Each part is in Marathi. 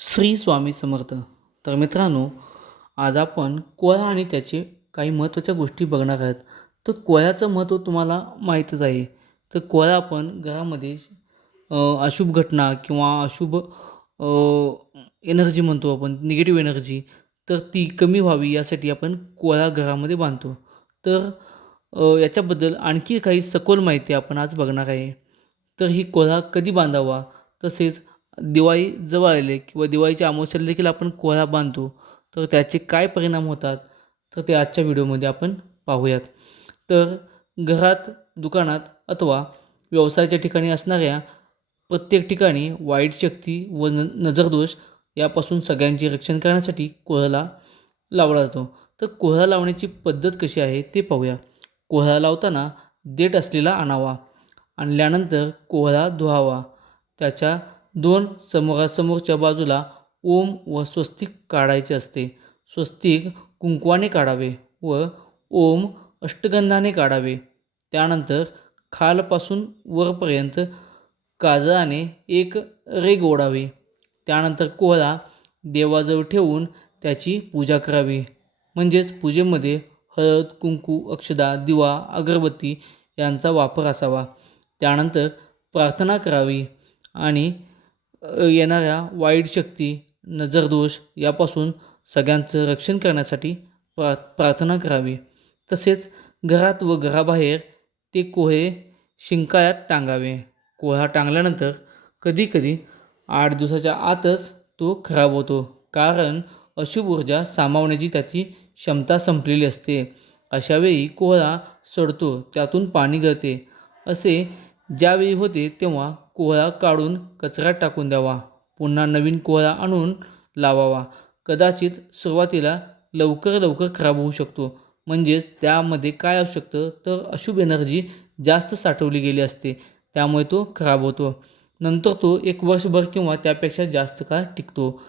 श्री स्वामी समर्थ. तर मित्रांनो आज आपण कोळा आणि त्याचे काही महत्त्वाच्या गोष्टी बघणार आहोत. तर कोळ्याचं महत्त्व तुम्हाला माहीतच आहे. तर कोळा आपण घरामध्ये अशुभ घटना किंवा अशुभ एनर्जी म्हणतो आपण निगेटिव्ह एनर्जी तर ती कमी व्हावी यासाठी आपण कोळा घरामध्ये बांधतो. तर याच्याबद्दल आणखी काही सखोल माहिती आपण आज बघणार आहे. तर ही कोळा कधी बांधावा? तसेच दिवाळी जवळ आले किंवा दिवाळीच्या अमावस्याला देखील आपण कोहळा बांधतो तर त्याचे काय परिणाम होतात तर ते आजच्या व्हिडिओमध्ये आपण पाहूयात. तर घरात दुकानात अथवा व्यवसायाच्या ठिकाणी असणाऱ्या प्रत्येक ठिकाणी वाईट शक्ती व न नजरदोष यापासून सगळ्यांचे रक्षण करण्यासाठी कोहळा लावला जातो. तर कोहळा लावण्याची पद्धत कशी आहे ते पाहूया. कोहळा लावताना देठ असलेला आणावा. आणल्यानंतर कोहळा धुवावा. त्याच्या दोन समोरासमोरच्या बाजूला ओम व स्वस्तिक काढायचे असते. स्वस्तिक कुंकवाने काढावे व ओम अष्टगंधाने काढावे. त्यानंतर खालपासून वरपर्यंत काजळाने एक रेग ओढावी. त्यानंतर कोहळा देवाजवळ ठेवून त्याची पूजा करावी. म्हणजेच पूजेमध्ये हळद कुंकू अक्षदा दिवा अगरबत्ती यांचा वापर असावा. त्यानंतर प्रार्थना करावी आणि येणाऱ्या वाईट शक्ती नजरदोष यापासून सगळ्यांचं रक्षण करण्यासाठी प्रा प्रार्थना करावी. तसेच घरात व घराबाहेर ते कोहे शिंकाळ्यात टांगावे. कोहा टांगल्यानंतर कधीकधी आठ दिवसाच्या आतच तो खराब होतो कारण अशुभ ऊर्जा सामावण्याची त्याची क्षमता संपलेली असते. अशावेळी कोहळा सडतो त्यातून पाणी गळते असे ज्यावेळी होते तेव्हा कोहळा काढून कचऱ्यात टाकून द्यावा. पुन्हा नवीन कोहळा आणून लावावा. कदाचित सुरुवातीला लवकर लवकर खराब होऊ शकतो. म्हणजेच त्यामध्ये काय असू शकतं? तर अशुभ एनर्जी जास्त साठवली गेली असते. त्यामुळे तो खराब होतो. नंतर तो एक वर्षभर किंवा त्यापेक्षा जास्त काळ टिकतो.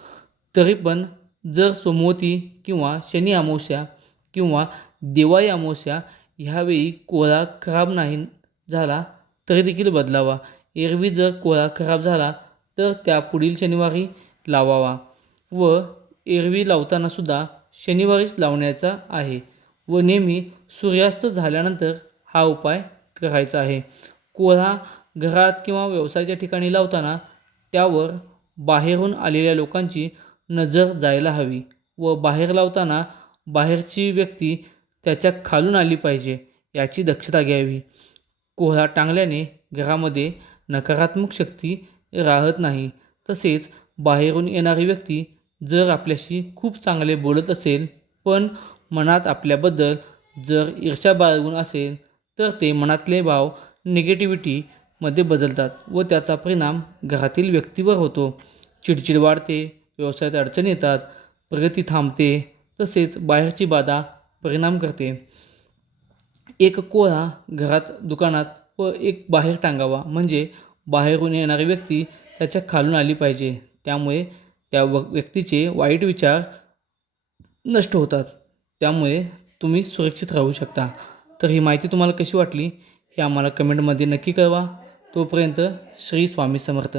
तरी पण जर सोमवती किंवा शनी अमावस्या किंवा दिवाळी अमावस्या ह्यावेळी कोळा खराब नाही झाला तरी देखील बदलावा. एरवी जर कोळा खराब झाला तर त्या पुढील शनिवारी लावावा व एरवी लावतानासुद्धा शनिवारीच लावण्याचा आहे व नेहमी सूर्यास्त झाल्यानंतर हा उपाय करायचा आहे. कोळा घरात किंवा व्यवसायाच्या ठिकाणी लावताना त्यावर बाहेरून आलेल्या लोकांची नजर जायला हवी व बाहेर लावताना बाहेरची व्यक्ती त्याच्या खालून आली पाहिजे याची दक्षता घ्यावी. कोहळा टांगल्याने घरामध्ये नकारात्मक शक्ती राहत नाही. तसेच बाहेरून येणारी व्यक्ती जर आपल्याशी खूप चांगले बोलत असेल पण मनात आपल्याबद्दल जर ईर्षा बाळगून असेल तर ते मनातले भाव निगेटिव्हिटीमध्ये बदलतात व त्याचा परिणाम घरातील व्यक्तीवर होतो. चिडचिड वाढते व्यवसायात अडचणी येतात प्रगती थांबते तसेच बाहेरची बाधा परिणाम करते. एक कोळा घरात दुकानात व एक बाहेर टांगावा म्हणजे बाहेरून येणारी व्यक्ती त्याच्या खालून आली पाहिजे. त्यामुळे त्या व व्यक्तीचे वाईट विचार नष्ट होतात. त्यामुळे तुम्ही सुरक्षित राहू शकता. तर ही माहिती तुम्हाला कशी वाटली हे आम्हाला कमेंटमध्ये नक्की कळवा. तोपर्यंत श्री स्वामी समर्थ.